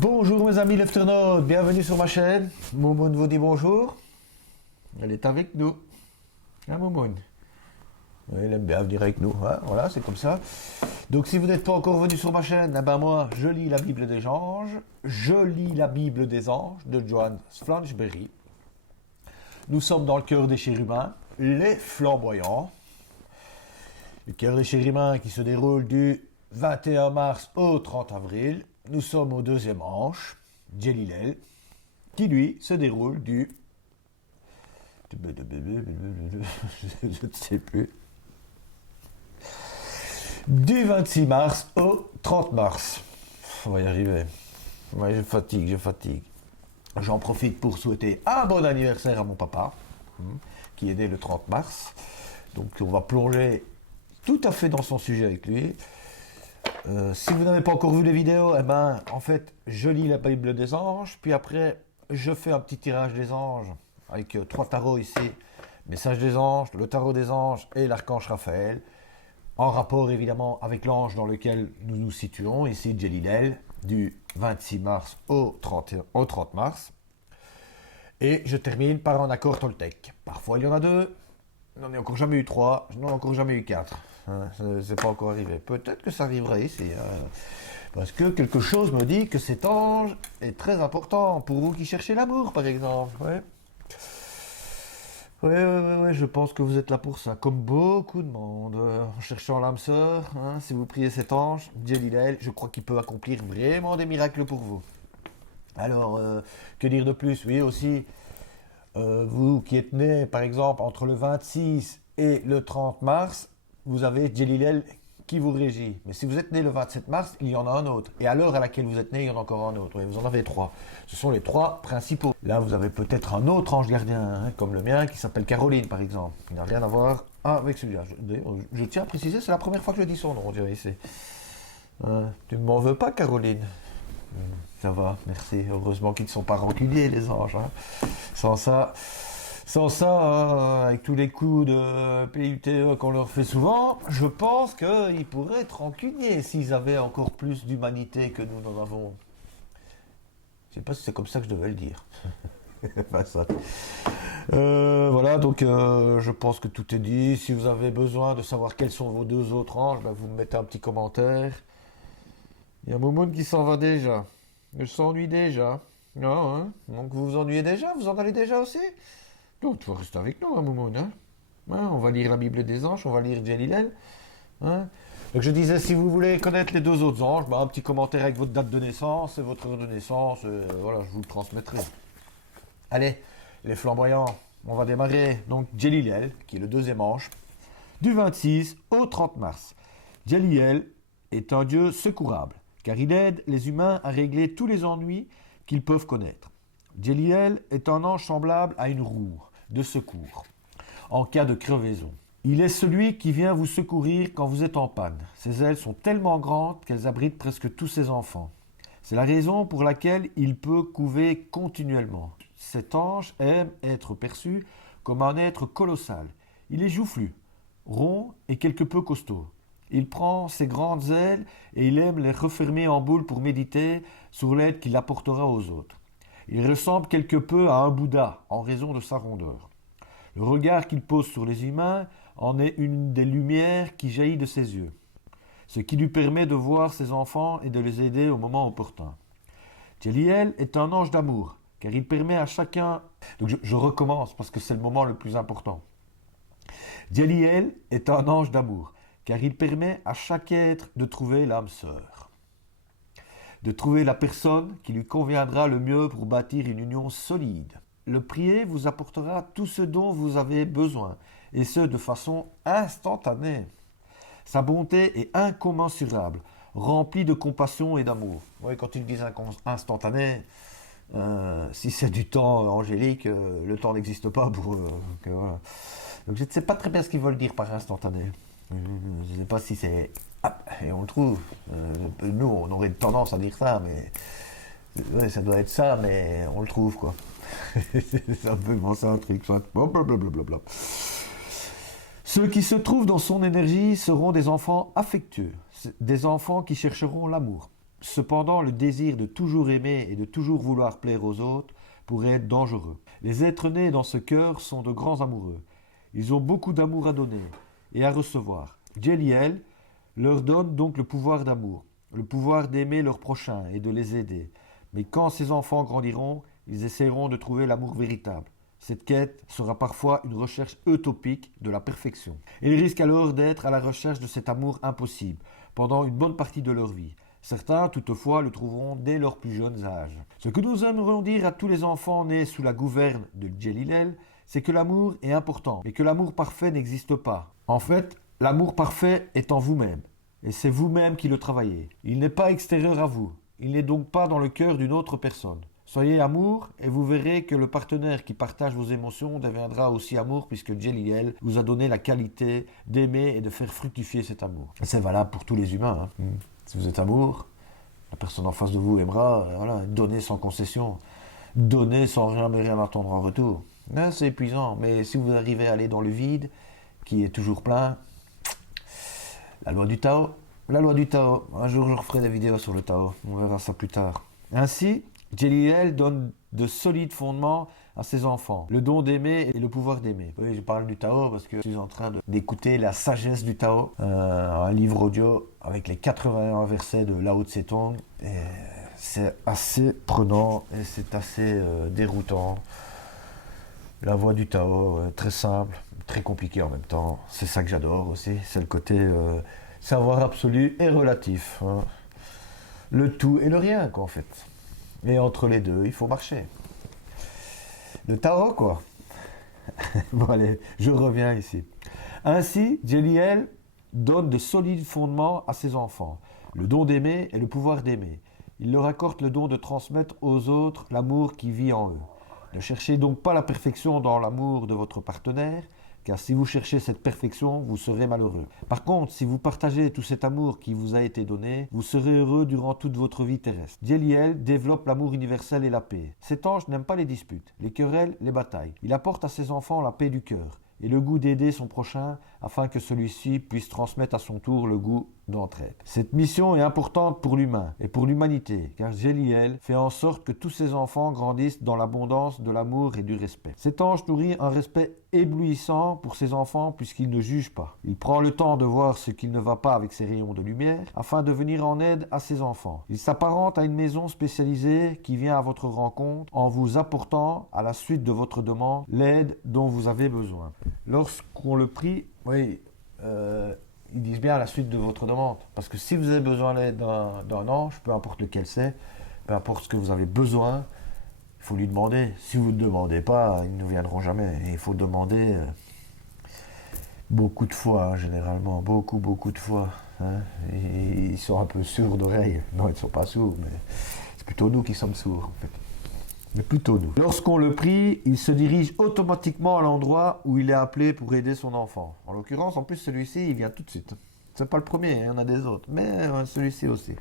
Bonjour mes amis lefternautes, bienvenue sur ma chaîne. Moumoun vous dit bonjour. Elle est avec nous. Hein Moumoun? Oui, elle aime bien venir avec nous, hein, voilà, c'est comme ça. Donc si vous n'êtes pas encore venu sur ma chaîne, eh ben moi, je lis la Bible des anges. Je lis la Bible des anges de Johannes Flansberry. Nous sommes dans le cœur des chérubins, les flamboyants. Le cœur des chérubins qui se déroule du 21 mars au 30 avril. Nous sommes au deuxième ange, Djelilel, qui lui se déroule du... Je ne sais plus. Du 26 mars au 30 mars. On va y arriver. Ouais, je fatigue. J'en profite pour souhaiter un bon anniversaire à mon papa, qui est né le 30 mars. Donc on va plonger tout à fait dans son sujet avec lui. Si vous n'avez pas encore vu les vidéos, eh ben, en fait, je lis la Bible des anges, puis après, je fais un petit tirage des anges, avec 3 tarots ici, message des anges, le tarot des anges et l'archange Raphaël, en rapport évidemment avec l'ange dans lequel nous nous situons, ici Djelilel, du 26 mars au 30 mars. Et je termine par un accord Toltec. Parfois il y en a 2, je n'en ai encore jamais eu 3, je n'en ai encore jamais eu 4. C'est pas encore arrivé. Peut-être que ça arrivera ici. Parce que quelque chose me dit que cet ange est très important pour vous qui cherchez l'amour, par exemple. Ouais, je pense que vous êtes là pour ça. Comme beaucoup de monde. En cherchant l'âme sœur, hein, si vous priez cet ange, Djelilel, je crois qu'il peut accomplir vraiment des miracles pour vous. Alors, que dire de plus? Oui, aussi, vous qui êtes nés, par exemple, entre le 26 et le 30 mars, vous avez Djelilel qui vous régit. Mais si vous êtes né le 27 mars, il y en a un autre. Et à l'heure à laquelle vous êtes né, il y en a encore un autre. Oui, vous en avez 3. Ce sont les 3 principaux. Là, vous avez peut-être un autre ange gardien, hein, comme le mien, qui s'appelle Caroline, par exemple. Il n'a rien à voir avec celui-là. Je tiens à préciser, c'est la première fois que je dis son nom, on dirait ici. Tu ne m'en veux pas, Caroline? Ça va, merci. Heureusement qu'ils ne sont pas rancuniers, les anges. Hein. Sans ça, avec tous les coups de PUTE qu'on leur fait souvent, je pense qu'ils pourraient être rancuniers s'ils avaient encore plus d'humanité que nous n'en avons. Je ne sais pas si c'est comme ça que je devais le dire. Enfin, ça. Voilà, donc je pense que tout est dit. Si vous avez besoin de savoir quels sont vos 2 autres anges, ben, vous me mettez un petit commentaire. Il y a Moumoun qui s'en va déjà. Je s'ennuie déjà. Non, hein? Donc vous vous ennuyez déjà? Vous en allez déjà aussi? Donc, tu vas rester avec nous, hein, Moumoun. Hein? On va lire la Bible des anges, on va lire Djelilel. Hein? Donc, je disais, si vous voulez connaître les 2 autres anges, un petit commentaire avec votre date de naissance et votre heure de naissance. Voilà, je vous le transmettrai. Allez, les flamboyants, on va démarrer. Donc, Djelilel, qui est le 2e ange, du 26 au 30 mars. Djelilel est un dieu secourable, car il aide les humains à régler tous les ennuis qu'ils peuvent connaître. Djelilel est un ange semblable à une roue de secours en cas de crevaison. Il est celui qui vient vous secourir quand vous êtes en panne. Ses ailes sont tellement grandes qu'elles abritent presque tous ses enfants. C'est la raison pour laquelle il peut couver continuellement. Cet ange aime être perçu comme un être colossal. Il est joufflu, rond et quelque peu costaud. Il prend ses grandes ailes et il aime les refermer en boule pour méditer sur l'aide qu'il apportera aux autres. Il ressemble quelque peu à un Bouddha en raison de sa rondeur. Le regard qu'il pose sur les humains en est une des lumières qui jaillit de ses yeux, ce qui lui permet de voir ses enfants et de les aider au moment opportun. Djelilel est un ange d'amour, car il permet à chacun... Donc je recommence parce que c'est le moment le plus important. Djelilel est un ange d'amour, car il permet à chaque être de trouver l'âme sœur. De trouver la personne qui lui conviendra le mieux pour bâtir une union solide. Le prier vous apportera tout ce dont vous avez besoin, et ce de façon instantanée. Sa bonté est incommensurable, remplie de compassion et d'amour. Oui, quand ils disent instantané, si c'est du temps angélique, le temps n'existe pas pour eux. Voilà. Donc je ne sais pas très bien ce qu'ils veulent dire par instantané. Je ne sais pas si c'est... Ah, et on le trouve. Nous, on aurait tendance à dire ça, mais... Ouais, ça doit être ça, mais on le trouve, quoi. Ça me fait penser à un truc, soit blablabla. Ceux qui se trouvent dans son énergie seront des enfants affectueux, des enfants qui chercheront l'amour. Cependant, le désir de toujours aimer et de toujours vouloir plaire aux autres pourrait être dangereux. Les êtres nés dans ce cœur sont de grands amoureux. Ils ont beaucoup d'amour à donner et à recevoir. Jeliel leur donne donc le pouvoir d'amour, le pouvoir d'aimer leurs prochains et de les aider. Mais quand ces enfants grandiront, ils essaieront de trouver l'amour véritable. Cette quête sera parfois une recherche utopique de la perfection. Ils risquent alors d'être à la recherche de cet amour impossible pendant une bonne partie de leur vie. Certains, toutefois, le trouveront dès leur plus jeunes âges. Ce que nous aimerions dire à tous les enfants nés sous la gouverne de Djelilel, c'est que l'amour est important, mais que l'amour parfait n'existe pas. En fait, l'amour parfait est en vous-même, et c'est vous-même qui le travaillez. Il n'est pas extérieur à vous, il n'est donc pas dans le cœur d'une autre personne. Soyez amour et vous verrez que le partenaire qui partage vos émotions deviendra aussi amour puisque Djeliel vous a donné la qualité d'aimer et de faire fructifier cet amour. Et c'est valable pour tous les humains. Si vous êtes amour, la personne en face de vous aimera, voilà, donner sans concession, donner sans jamais rien attendre en retour. Là, c'est épuisant, mais si vous arrivez à aller dans le vide, qui est toujours plein, la loi du Tao, un jour je referai des vidéos sur le Tao, on verra ça plus tard. Ainsi, Djeliel donne de solides fondements à ses enfants, le don d'aimer et le pouvoir d'aimer. Oui, je parle du Tao parce que je suis en train d'écouter La sagesse du Tao, un livre audio avec les 81 versets de Lao Tse Tong. Et c'est assez prenant et c'est assez déroutant. La voie du Tao, très simple, très compliqué en même temps. C'est ça que j'adore aussi, c'est le côté savoir absolu et relatif. Hein. Le tout et le rien, quoi, en fait. Et entre les deux, il faut marcher. Le Tao, quoi. Bon, allez, je reviens ici. Ainsi, Djeliel donne de solides fondements à ses enfants, le don d'aimer et le pouvoir d'aimer. Il leur accorde le don de transmettre aux autres l'amour qui vit en eux. Ne cherchez donc pas la perfection dans l'amour de votre partenaire, car si vous cherchez cette perfection, vous serez malheureux. Par contre, si vous partagez tout cet amour qui vous a été donné, vous serez heureux durant toute votre vie terrestre. Djeliel développe l'amour universel et la paix. Cet ange n'aime pas les disputes, les querelles, les batailles. Il apporte à ses enfants la paix du cœur et le goût d'aider son prochain afin que celui-ci puisse transmettre à son tour le goût d'entraide. Cette mission est importante pour l'humain et pour l'humanité, car Djeliel fait en sorte que tous ses enfants grandissent dans l'abondance de l'amour et du respect. Cet ange nourrit un respect éblouissant pour ses enfants puisqu'il ne juge pas. Il prend le temps de voir ce qui ne va pas avec ses rayons de lumière afin de venir en aide à ses enfants. Il s'apparente à une maison spécialisée qui vient à votre rencontre en vous apportant, à la suite de votre demande, l'aide dont vous avez besoin. Lorsqu'on le prie, oui, ils disent bien à la suite de votre demande. Parce que si vous avez besoin d'aide d'un ange, peu importe lequel c'est, peu importe ce que vous avez besoin, il faut lui demander. Si vous ne demandez pas, ils ne viendront jamais. Et il faut demander beaucoup de fois, hein, généralement. Beaucoup de fois. Hein. Et ils sont un peu sourds d'oreille. Non, ils ne sont pas sourds, mais c'est plutôt nous qui sommes sourds, en fait. Mais plutôt nous. Lorsqu'on le prie, il se dirige automatiquement à l'endroit où il est appelé pour aider son enfant. En l'occurrence, en plus, celui-ci, il vient tout de suite. C'est pas le premier, il y en a des autres, mais celui-ci aussi.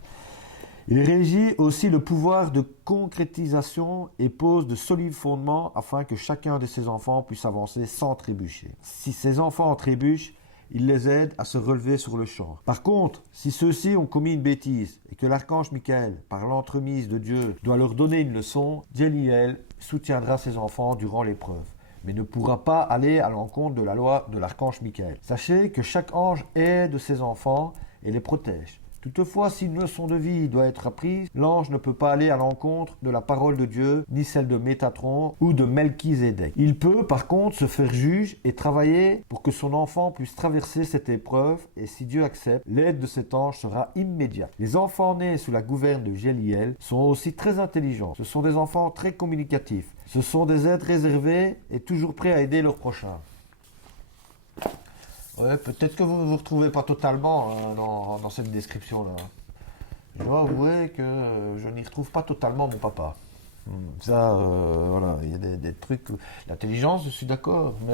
Il régit aussi le pouvoir de concrétisation et pose de solides fondements afin que chacun de ses enfants puisse avancer sans trébucher. Si ses enfants trébuchent, il les aide à se relever sur le champ. Par contre, si ceux-ci ont commis une bêtise et que l'archange Michael, par l'entremise de Dieu, doit leur donner une leçon, Djeliel soutiendra ses enfants durant l'épreuve, mais ne pourra pas aller à l'encontre de la loi de l'archange Michael. Sachez que chaque ange aide ses enfants et les protège. Toutefois, si une leçon de vie doit être apprise, l'ange ne peut pas aller à l'encontre de la parole de Dieu, ni celle de Métatron ou de Melchizedek. Il peut, par contre, se faire juge et travailler pour que son enfant puisse traverser cette épreuve, et si Dieu accepte, l'aide de cet ange sera immédiate. Les enfants nés sous la gouverne de Djeliel sont aussi très intelligents. Ce sont des enfants très communicatifs. Ce sont des êtres réservés et toujours prêts à aider leurs prochains. Ouais, peut-être que vous ne vous retrouvez pas totalement dans cette description-là. Je dois avouer que je n'y retrouve pas totalement mon papa. Ça, voilà, il y a des trucs... L'intelligence, je suis d'accord, mais...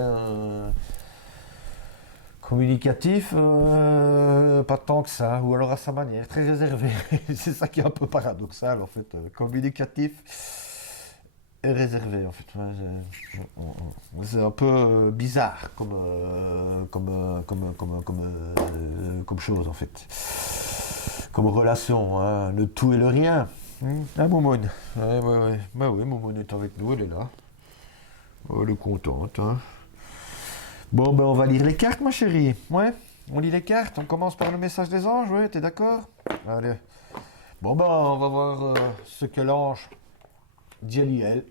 communicatif, pas tant que ça, ou alors à sa manière, très réservé. C'est ça qui est un peu paradoxal, en fait. Communicatif... est réservé en fait. Ouais, c'est un peu bizarre comme chose en fait. Comme relation, hein. Le tout et le rien. Ah, Momoun. Ouais, ouais, ouais. Bah oui, Momoun est avec nous, elle est là. Oh, elle est contente, hein. Bon, ben on va lire les cartes, ma chérie. Ouais, on lit les cartes. On commence par le message des anges, ouais, t'es d'accord? Allez. Bon, ben on va voir ce que l'ange Jeliel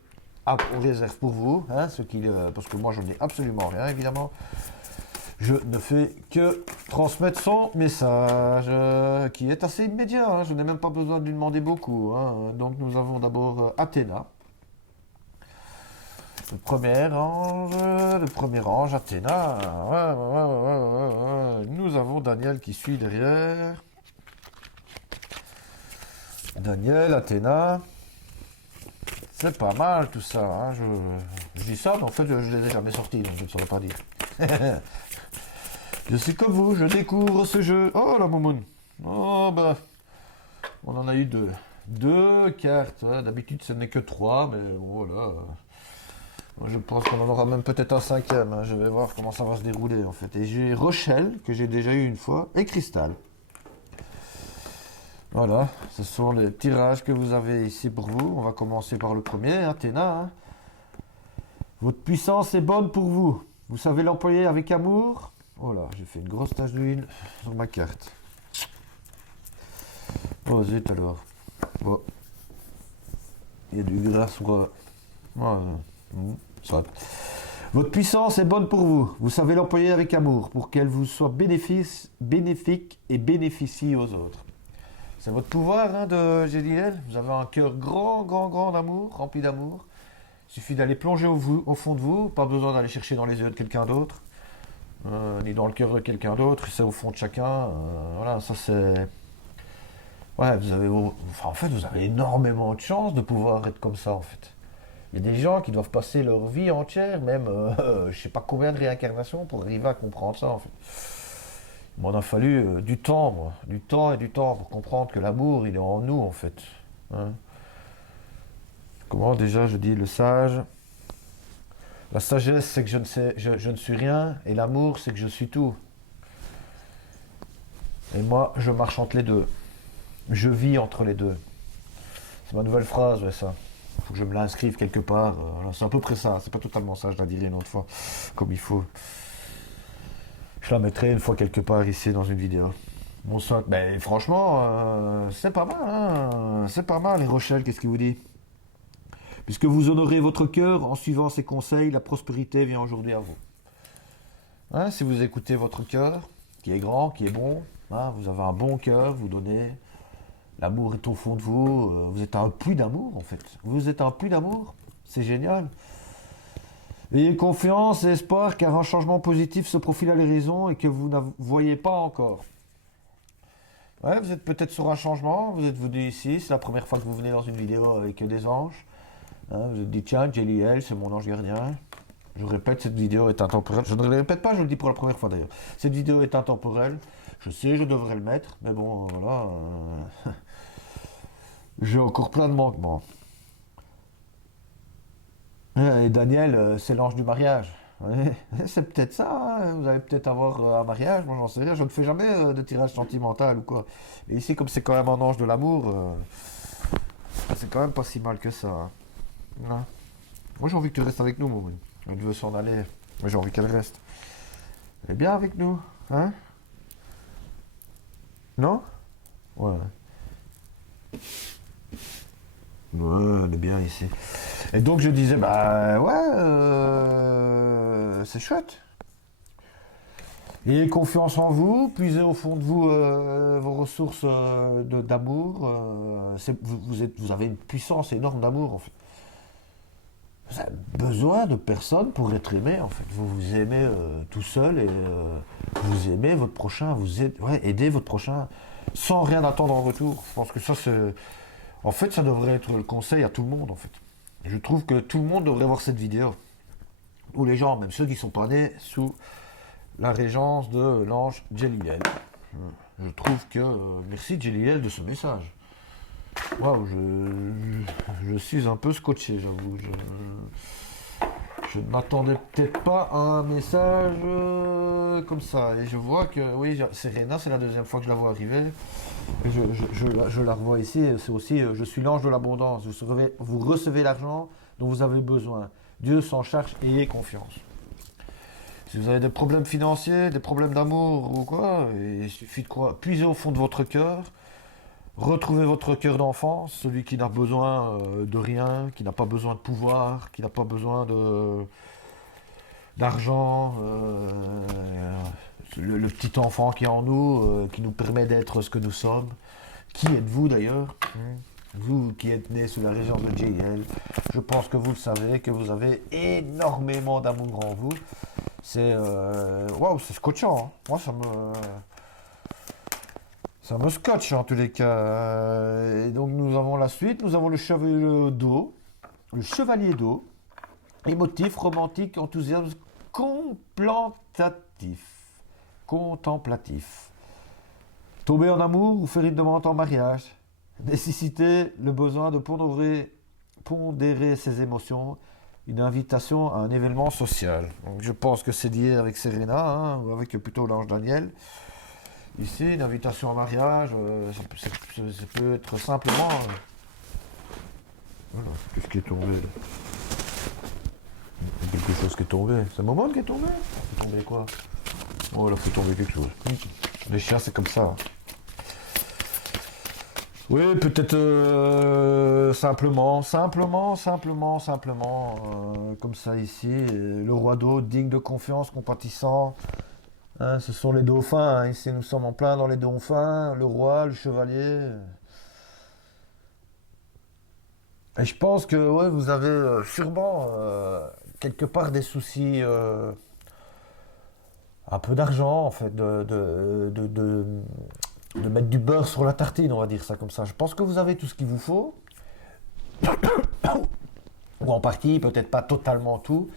a en réserve pour vous. Hein, parce que moi, je n'ai absolument rien, évidemment. Je ne fais que transmettre son message, qui est assez immédiat. Hein, je n'ai même pas besoin de lui demander beaucoup. Hein. Donc, nous avons d'abord Athéna. Le premier ange, Athéna. Ouais. Nous avons Daniel qui suit derrière. Daniel, Athéna. C'est pas mal tout ça. Hein. Je dis ça, mais en fait, je ne les ai jamais sortis, donc je ne saurais pas dire. Je suis comme vous, je découvre ce jeu. Oh la moumoune. Oh bah. On en a eu deux. Deux cartes. Ouais, d'habitude, ce n'est que trois, mais voilà. Je pense qu'on en aura même peut-être un cinquième. Hein. Je vais voir comment ça va se dérouler en fait. Et j'ai Rochelle, que j'ai déjà eu une fois, et Cristal. Voilà, ce sont les tirages que vous avez ici pour vous. On va commencer par le premier, Athéna. Hein. Votre puissance est bonne pour vous. Vous savez l'employer avec amour. Oh là, j'ai fait une grosse tache d'huile sur ma carte. Oh zut alors. Bon. Il y a du gras sur... Soit. Votre puissance est bonne pour vous. Vous savez l'employer avec amour pour qu'elle vous soit bénéfique et bénéficie aux autres. C'est votre pouvoir hein, de Géliel. Vous avez un cœur grand d'amour, rempli d'amour. Il suffit d'aller plonger au fond de vous. Pas besoin d'aller chercher dans les yeux de quelqu'un d'autre. Ni dans le cœur de quelqu'un d'autre. C'est au fond de chacun. Voilà, ça c'est... Ouais, en fait, vous avez énormément de chance de pouvoir être comme ça, en fait. Il y a des gens qui doivent passer leur vie entière, même je sais pas combien de réincarnations pour arriver à comprendre ça en fait. Il m'en a fallu du temps, moi, du temps pour comprendre que l'amour il est en nous en fait. Hein. Comment déjà je dis le sage? La sagesse c'est que je ne suis rien et l'amour c'est que je suis tout. Et moi je marche entre les deux. Je vis entre les deux. C'est ma nouvelle phrase, ouais, ça. Faut que je me l'inscrive quelque part. C'est à peu près ça. C'est pas totalement ça, je la dirai une autre fois. Comme il faut. Je la mettrai une fois quelque part ici dans une vidéo. Bon sang. Ben franchement, c'est pas mal. Hein. C'est pas mal, les Rochelle, qu'est-ce qu'il vous dit? Puisque vous honorez votre cœur en suivant ses conseils, la prospérité vient aujourd'hui à vous. Hein, si vous écoutez votre cœur, qui est grand, qui est bon, hein, vous avez un bon cœur, vous donnez. L'amour est au fond de vous, vous êtes un puits d'amour en fait. Vous êtes un puits d'amour, c'est génial. Ayez confiance et espoir car un changement positif se profile à l'horizon et que vous ne voyez pas encore. Ouais, vous êtes peut-être sur un changement, vous êtes venu ici, c'est la première fois que vous venez dans une vidéo avec des anges. Hein, vous êtes dit tiens, Jeliel, c'est mon ange gardien. Je répète, cette vidéo est intemporelle. Je ne le répète pas, je le dis pour la première fois d'ailleurs. Cette vidéo est intemporelle. Je sais, je devrais le mettre, mais bon, voilà. J'ai encore plein de manquements. Et Daniel, c'est l'ange du mariage. Ouais, c'est peut-être ça, hein. Vous allez peut-être avoir un mariage, moi j'en sais rien. Je ne fais jamais de tirage sentimental ou quoi. Mais ici, comme c'est quand même un ange de l'amour, c'est quand même pas si mal que ça. Hein. Voilà. Moi j'ai envie que tu restes avec nous, Momoun. Elle veut s'en aller. Moi j'ai envie qu'elle reste. Elle est bien avec nous, hein? Non? Ouais. Ouais, elle est bien ici. Et donc je disais, bah ouais, c'est chouette. Ayez confiance en vous, puisez au fond de vous vos ressources d'amour. Vous avez une puissance énorme d'amour en fait. Vous avez besoin de personne pour être aimé en fait. Vous vous aimez tout seul et vous aimez votre prochain, aidez votre prochain sans rien attendre en retour. Je pense que ça c'est... En fait, ça devrait être le conseil à tout le monde, en fait. Je trouve que tout le monde devrait voir cette vidéo. Ou les gens, même ceux qui ne sont pas nés sous la régence de l'ange Jeliel. Je trouve que... merci Jeliel de ce message. Waouh, je suis un peu scotché, j'avoue. Je ne m'attendais peut-être pas à un message comme ça. Et je vois que, oui, Serena, c'est la deuxième fois que je la vois arriver. Et je la revois ici. C'est aussi, je suis l'ange de l'abondance. Vous recevez l'argent dont vous avez besoin. Dieu s'en charge, ayez confiance. Si vous avez des problèmes financiers, des problèmes d'amour ou quoi, il suffit de quoi puiser au fond de votre cœur. Retrouvez votre cœur d'enfant, celui qui n'a besoin de rien, qui n'a pas besoin de pouvoir, qui n'a pas besoin d'argent, le petit enfant qui est en nous, qui nous permet d'être ce que nous sommes. Qui êtes-vous d'ailleurs? Vous qui êtes né sous la régence de JL, je pense que vous le savez, que vous avez énormément d'amour en vous. C'est waouh, c'est scotchant. Hein. Moi, ça me scotche en tous les cas. Et donc nous avons la suite, nous avons le chevalier d'eau, émotif, romantique, enthousiasme, contemplatif. Tomber en amour ou faire une demande en mariage. Nécessiter le besoin de pondérer ses émotions. Une invitation à un événement social. Donc je pense que c'est lié avec Serena, hein, ou avec plutôt l'ange Daniel. Ici, une invitation en mariage, ça peut être simplement... Voilà, qu'est-ce qui est tombé? Il y a quelque chose qui est tombé. C'est Momon qui est tombé? C'est tombé quoi? Oh, il a fait tomber quelque chose. Les chiens, c'est comme ça. Oui, peut-être simplement, comme ça ici. Le roi d'eau, digne de confiance, compatissant. Hein, ce sont les dauphins. Hein. Ici, nous sommes en plein dans les dauphins. Le roi, le chevalier. Et je pense que ouais, vous avez sûrement quelque part des soucis, un peu d'argent en fait, de mettre du beurre sur la tartine, on va dire ça comme ça. Je pense que vous avez tout ce qu'il vous faut, ou en partie, peut-être pas totalement tout.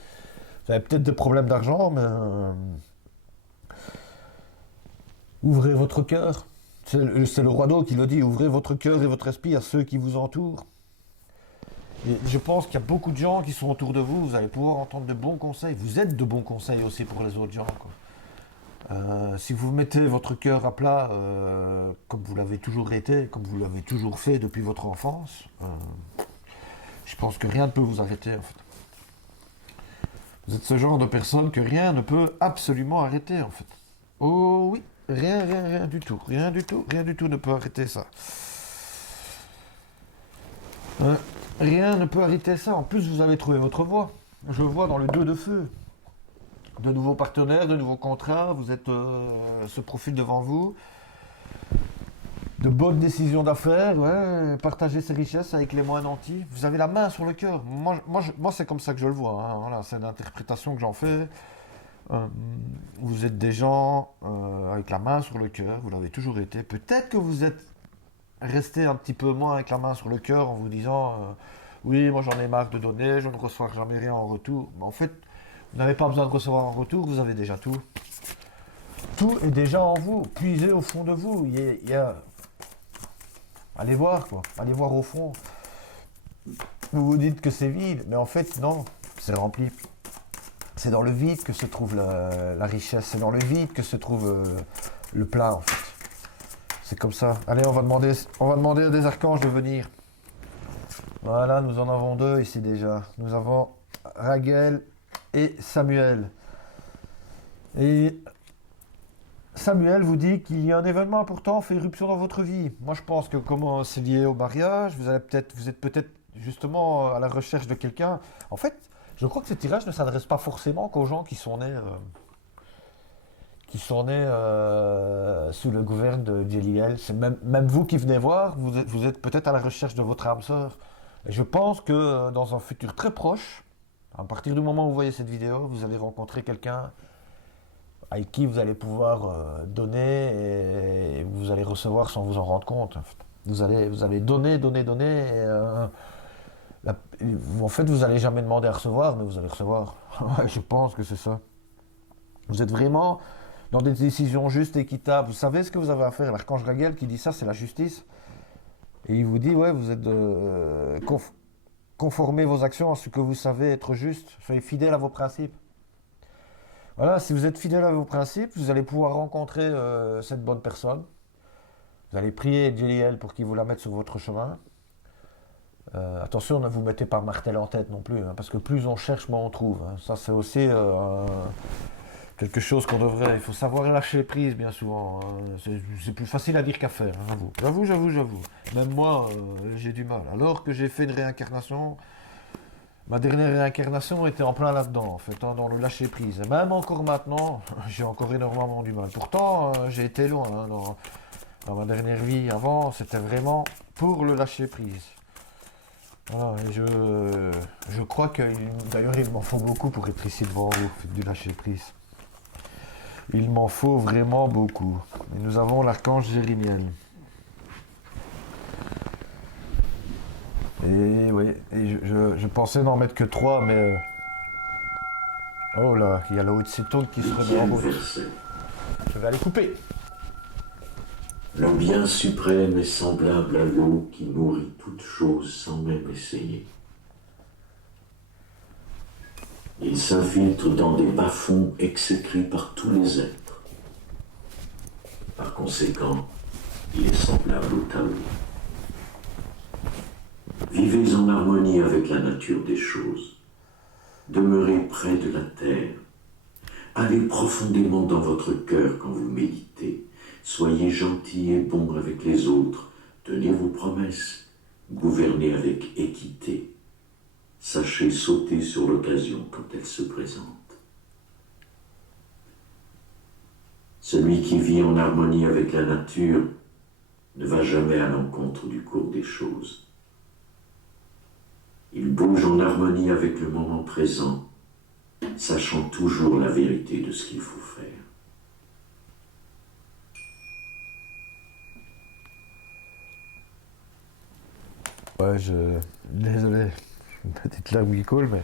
Vous avez peut-être des problèmes d'argent, mais ouvrez votre cœur. C'est le roi d'eau qui le dit, ouvrez votre cœur et votre esprit à ceux qui vous entourent. Et je pense qu'il y a beaucoup de gens qui sont autour de vous, vous allez pouvoir entendre de bons conseils. Vous êtes de bons conseils aussi pour les autres gens. Quoi. Si vous mettez votre cœur à plat, comme vous l'avez toujours été, comme vous l'avez toujours fait depuis votre enfance, je pense que rien ne peut vous arrêter en fait. Vous êtes ce genre de personne que rien ne peut absolument arrêter en fait. Oh oui, rien du tout, rien du tout ne peut arrêter ça. Rien ne peut arrêter ça. En plus, vous avez trouvé votre voie. Je vois dans le 2 de feu. De nouveaux partenaires, de nouveaux contrats. Vous êtes ce profil devant vous. De bonnes décisions d'affaires. Ouais. Partager ses richesses avec les moins nantis. Vous avez la main sur le cœur. Moi c'est comme ça que je le vois. Hein. Voilà, c'est l'interprétation que j'en fais. Vous êtes des gens avec la main sur le cœur. Vous l'avez toujours été. Peut-être que vous êtes rester un petit peu moins avec la main sur le cœur en vous disant oui, moi j'en ai marre de donner, je ne reçois jamais rien en retour. Mais en fait, vous n'avez pas besoin de recevoir en retour, vous avez déjà tout. Tout est déjà en vous, puisez au fond de vous. Allez voir quoi, allez voir au fond. Vous vous dites que c'est vide, mais en fait non, c'est rempli. C'est dans le vide que se trouve la richesse, c'est dans le vide que se trouve le plat en fait. C'est comme ça. Allez, on va demander à des archanges de venir. Voilà, nous en avons deux ici déjà. Nous avons Raguel et Samuel. Et Samuel vous dit qu'il y a un événement important fait irruption dans votre vie. Moi, je pense que comme c'est lié au mariage, vous êtes peut-être justement à la recherche de quelqu'un. En fait, je crois que ce tirage ne s'adresse pas forcément qu'aux gens qui sont nés sous le gouvernement de Jeliel. C'est même vous qui venez voir, vous êtes peut-être à la recherche de votre âme sœur. Et je pense que dans un futur très proche, à partir du moment où vous voyez cette vidéo, vous allez rencontrer quelqu'un avec qui vous allez pouvoir donner et vous allez recevoir sans vous en rendre compte. Vous allez donner. Et, en fait, vous n'allez jamais demander à recevoir, mais vous allez recevoir. Je pense que c'est ça. Vous êtes vraiment dans des décisions justes et équitables. Vous savez ce que vous avez à faire. L'archange Raguel qui dit ça, c'est la justice. Et il vous dit, ouais, vous êtes conformez vos actions à ce que vous savez être juste. Soyez fidèle à vos principes. Voilà, si vous êtes fidèle à vos principes, vous allez pouvoir rencontrer cette bonne personne. Vous allez prier Jeliel pour qu'il vous la mette sur votre chemin. Attention, ne vous mettez pas martel en tête non plus, hein, parce que plus on cherche, moins on trouve, hein. Ça, c'est aussi quelque chose qu'on devrait. Il faut savoir lâcher prise bien souvent, hein. C'est plus facile à dire qu'à faire, hein, j'avoue. Même moi, j'ai du mal. Alors que j'ai fait une réincarnation, ma dernière réincarnation était en plein là-dedans, en fait, hein, dans le lâcher prise. Et même encore maintenant, j'ai encore énormément du mal. Pourtant, j'ai été loin, hein, dans ma dernière vie. Avant, c'était vraiment pour le lâcher prise. Voilà, et je crois que, d'ailleurs, il m'en faut beaucoup pour être ici devant vous, faites du lâcher prise. Il m'en faut vraiment beaucoup. Et nous avons l'archange Jérémiel. Et oui, et je pensais n'en mettre que 3, mais... oh là, il y a le Haut-de-Sétoul qui se remet en route. Verset. Je vais aller couper. Le bien suprême est semblable à l'eau qui nourrit toute chose sans même essayer. Il s'infiltre dans des bas-fonds exécrés par tous les êtres. Par conséquent, il est semblable au Tao. Vivez en harmonie avec la nature des choses. Demeurez près de la terre. Allez profondément dans votre cœur quand vous méditez. Soyez gentil et bon avec les autres. Tenez vos promesses. Gouvernez avec équité. Sachez sauter sur l'occasion quand elle se présente. Celui qui vit en harmonie avec la nature ne va jamais à l'encontre du cours des choses. Il bouge en harmonie avec le moment présent, sachant toujours la vérité de ce qu'il faut faire. Ouais, désolé, une petite larme qui coule, mais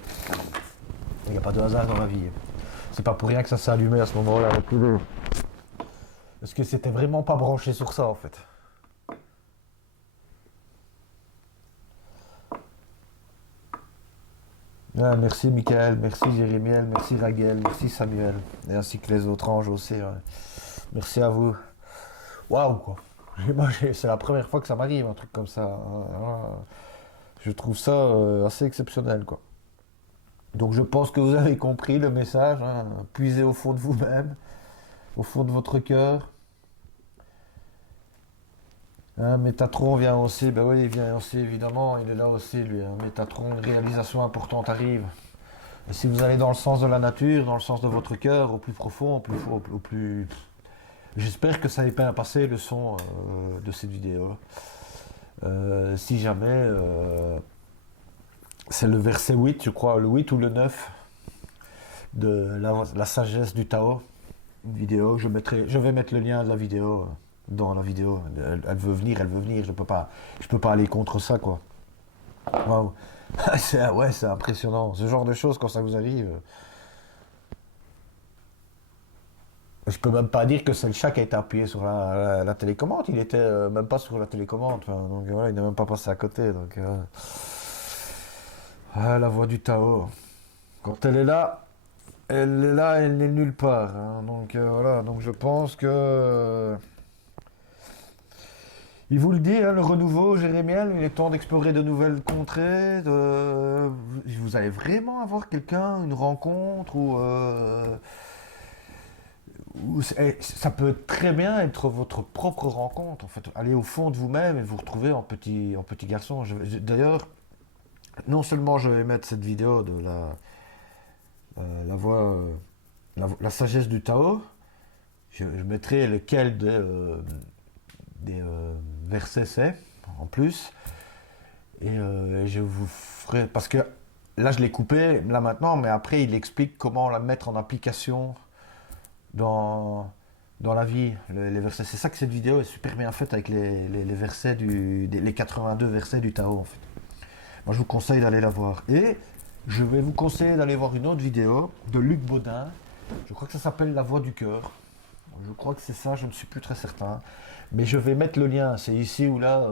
il n'y a pas de hasard dans la vie. C'est pas pour rien que ça s'est allumé à ce moment-là. Parce que c'était vraiment pas branché sur ça, en fait. Ah, merci Michael, merci Jérémiel, merci Raguel, merci Samuel, et ainsi que les autres anges aussi. Ouais. Merci à vous. Waouh, quoi. C'est la première fois que ça m'arrive, un truc comme ça, hein. Je trouve ça assez exceptionnel, quoi. Donc je pense que vous avez compris le message, hein. Puisez au fond de vous-même, au fond de votre cœur. Hein, Métatron vient aussi, ben oui, il vient aussi, évidemment, il est là aussi, lui, hein. Métatron, une réalisation importante arrive. Et si vous allez dans le sens de la nature, dans le sens de votre cœur, au plus profond, au plus... J'espère que ça ait bien passé le son de cette vidéo. Si jamais... c'est le verset 8, je crois, le 8 ou le 9 de la sagesse du Tao. Une vidéo, je vais mettre le lien de la vidéo dans la vidéo. Elle veut venir, je peux pas aller contre ça, quoi. Waouh. C'est impressionnant. Ce genre de choses, quand ça vous arrive... Je peux même pas dire que c'est le chat qui a été appuyé sur la télécommande. Il était même pas sur la télécommande. Enfin, donc voilà, il n'est même pas passé à côté. Donc, la voix du Tao. Quand elle est là, elle n'est nulle part, hein. Donc voilà, donc je pense que... il vous le dit, hein, le renouveau, Jérémiel, il est temps d'explorer de nouvelles contrées. Vous allez vraiment avoir quelqu'un, une rencontre ça peut très bien être votre propre rencontre. En fait, aller au fond de vous-même et vous retrouver en petit garçon. D'ailleurs, non seulement je vais mettre cette vidéo de la voix, la sagesse du Tao, je mettrai lequel des versets c'est, en plus. Et je vous ferai... parce que là, je l'ai coupé, là maintenant, mais après, il explique comment la mettre en application dans la vie, les versets. C'est ça que cette vidéo est super bien faite avec les versets les 82 versets du Tao, en fait. Moi, je vous conseille d'aller la voir. Et je vais vous conseiller d'aller voir une autre vidéo de Luc Baudin. Je crois que ça s'appelle La Voix du Cœur. Je crois que c'est ça, je ne suis plus très certain. Mais je vais mettre le lien, c'est ici ou là,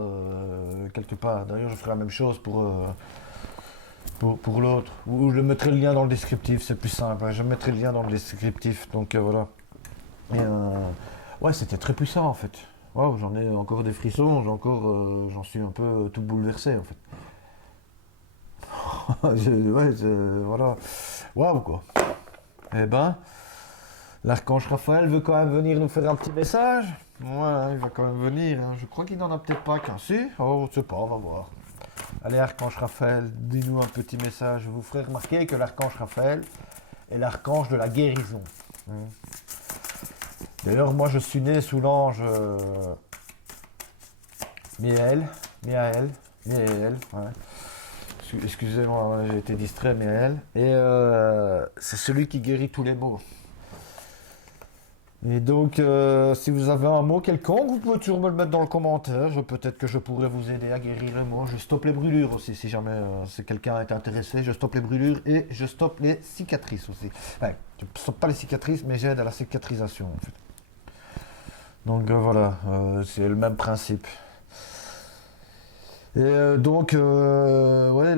quelque part. D'ailleurs, je ferai la même chose pour l'autre. Ou je mettrai le lien dans le descriptif, c'est plus simple. Je mettrai le lien dans le descriptif, donc voilà. Et, ouais, c'était très puissant en fait. Wow, j'en ai encore des frissons, j'en suis un peu tout bouleversé en fait. Ouais, voilà. Waouh quoi. Eh ben, l'archange Raphaël veut quand même venir nous faire un petit message. Voilà, il va quand même venir. Hein. Je crois qu'il n'en a peut-être pas qu'un. Si, oh, je sais pas, on va voir. Allez, archange Raphaël, dis-nous un petit message. Je vous ferai remarquer que l'archange Raphaël est l'archange de la guérison. D'ailleurs, moi, je suis né sous l'ange Miaël. Ouais. Excusez-moi, j'ai été distrait, Miaël. Et c'est celui qui guérit tous les maux. Et donc, si vous avez un mot quelconque, vous pouvez toujours me le mettre dans le commentaire. Peut-être que je pourrais vous aider à guérir le mot. Je stoppe les brûlures aussi, si jamais si quelqu'un est intéressé. Je stoppe les brûlures et je stoppe les cicatrices aussi. Ouais, je ne stoppe pas les cicatrices, mais j'aide à la cicatrisation, en fait. Donc voilà, c'est le même principe. Et donc, ouais,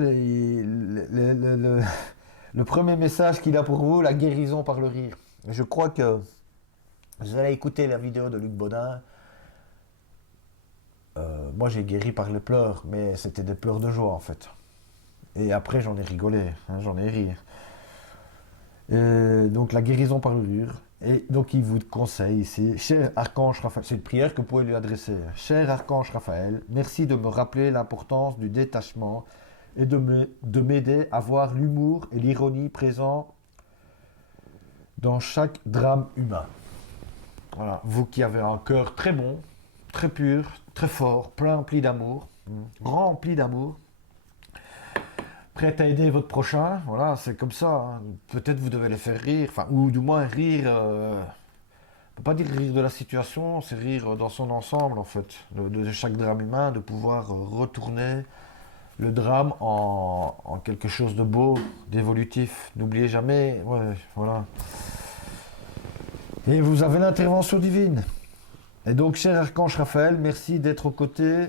le premier message qu'il a pour vous, la guérison par le rire. Je crois que vous allez écouter la vidéo de Luc Baudin. Moi, j'ai guéri par les pleurs, mais c'était des pleurs de joie, en fait. Et après, j'en ai rigolé, hein, j'en ai ri. Et donc, la guérison par le rire. Et donc, il vous conseille ici, cher Archange Raphaël, c'est une prière que vous pouvez lui adresser. Cher Archange Raphaël, merci de me rappeler l'importance du détachement et de m'aider à voir l'humour et l'ironie présents dans chaque drame humain. Voilà, vous qui avez un cœur très bon, très pur, très fort, plein rempli d'amour, rempli d'amour, prêt à aider votre prochain, voilà, c'est comme ça. Hein. Peut-être vous devez les faire rire, enfin, ou du moins rire. On peut pas dire rire de la situation, c'est rire dans son ensemble en fait, de chaque drame humain, de pouvoir retourner le drame en quelque chose de beau, d'évolutif. N'oubliez jamais, ouais, voilà. Et vous avez l'intervention divine. Et donc, cher Archange Raphaël, merci d'être aux côtés,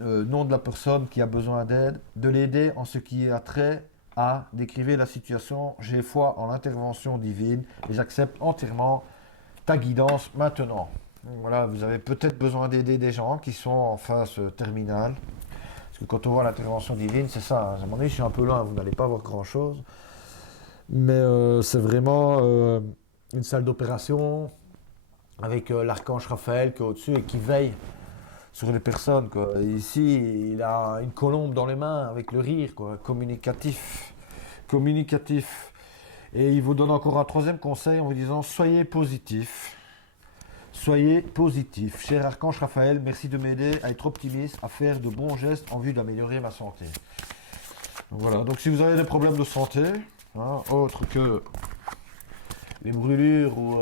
non de la personne qui a besoin d'aide, de l'aider en ce qui a trait à décrire la situation. J'ai foi en l'intervention divine et j'accepte entièrement ta guidance maintenant. Donc voilà, vous avez peut-être besoin d'aider des gens qui sont en phase terminale. Parce que quand on voit l'intervention divine, c'est ça. Hein. À un moment donné, je suis un peu loin, vous n'allez pas voir grand-chose. Mais c'est vraiment une salle d'opération avec l'archange Raphaël qui est au-dessus et qui veille sur les personnes. Quoi. Ici, il a une colombe dans les mains avec le rire, quoi, communicatif. Communicatif. Et il vous donne encore un troisième conseil en vous disant soyez positif. Soyez positif. Cher Archange Raphaël, merci de m'aider à être optimiste, à faire de bons gestes en vue d'améliorer ma santé. Donc voilà, donc si vous avez des problèmes de santé, hein, autres que les brûlures ou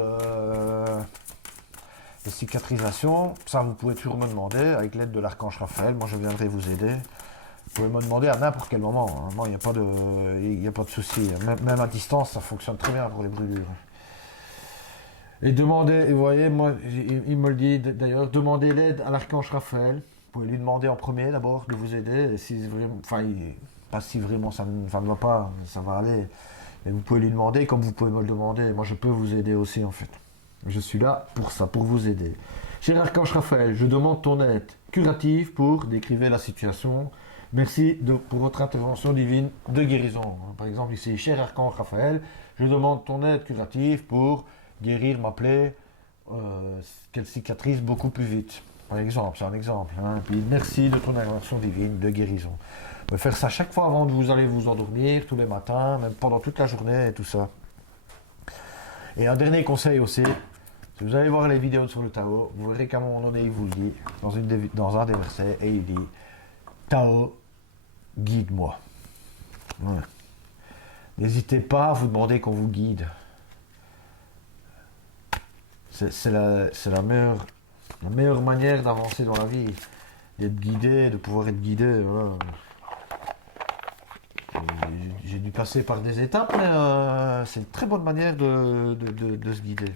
les cicatrisations, ça vous pouvez toujours me demander avec l'aide de l'Archange Raphaël. Moi je viendrai vous aider. Vous pouvez me demander à n'importe quel moment. Hein. Moi il n'y a pas de souci. Même à distance, ça fonctionne très bien pour les brûlures. Et demandez, et vous voyez, moi, il me le dit d'ailleurs, demandez l'aide à l'Archange Raphaël. Vous pouvez lui demander en premier d'abord de vous aider. Et si vraiment, pas si vraiment ça ne va pas, ça va aller. Et vous pouvez lui demander comme vous pouvez me le demander. Moi je peux vous aider aussi en fait. Je suis là pour ça, pour vous aider. Cher Archange Raphaël, je demande ton aide curative pour décrire la situation. Merci pour votre intervention divine de guérison. Par exemple ici, cher Archange Raphaël, je demande ton aide curative pour guérir ma plaie, qu'elle cicatrise beaucoup plus vite. Par exemple, c'est un exemple. Hein. Puis merci de ton intervention divine de guérison. Vous pouvez faire ça chaque fois avant que vous allez vous endormir, tous les matins, même pendant toute la journée et tout ça. Et un dernier conseil aussi, si vous allez voir les vidéos sur le Tao, vous verrez qu'à un moment donné, il vous le dit, dans un des versets, et il dit « Tao, guide-moi. » Ouais. N'hésitez pas à vous demander qu'on vous guide. C'est la meilleure manière d'avancer dans la vie, d'être guidé, de pouvoir être guidé. Voilà. J'ai dû passer par des étapes, mais c'est une très bonne manière de se guider.